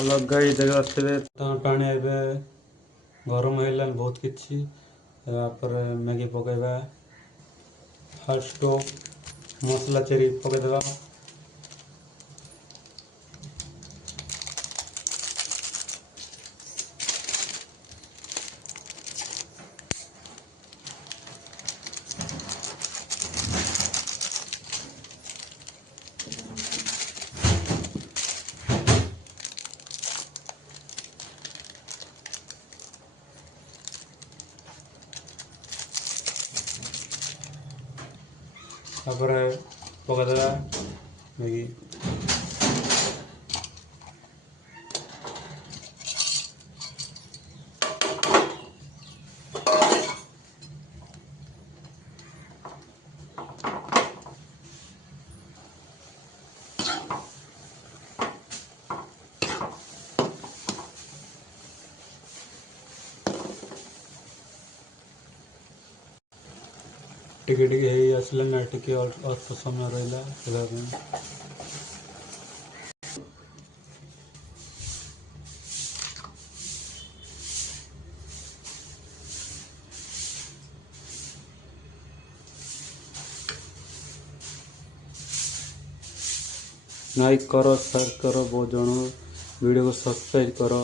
अलग गाई देखते पानी एबे गरम होगा बहुत किसी मैगी पकईवा फास्ट मसला चेरी पकईदेवा पकईदेवा मैगी टिके टिके आसला ना टिके अल्प समय रहा लाइक करो शेयर करो बहुत जन वीडियो को सब्सक्राइब करो।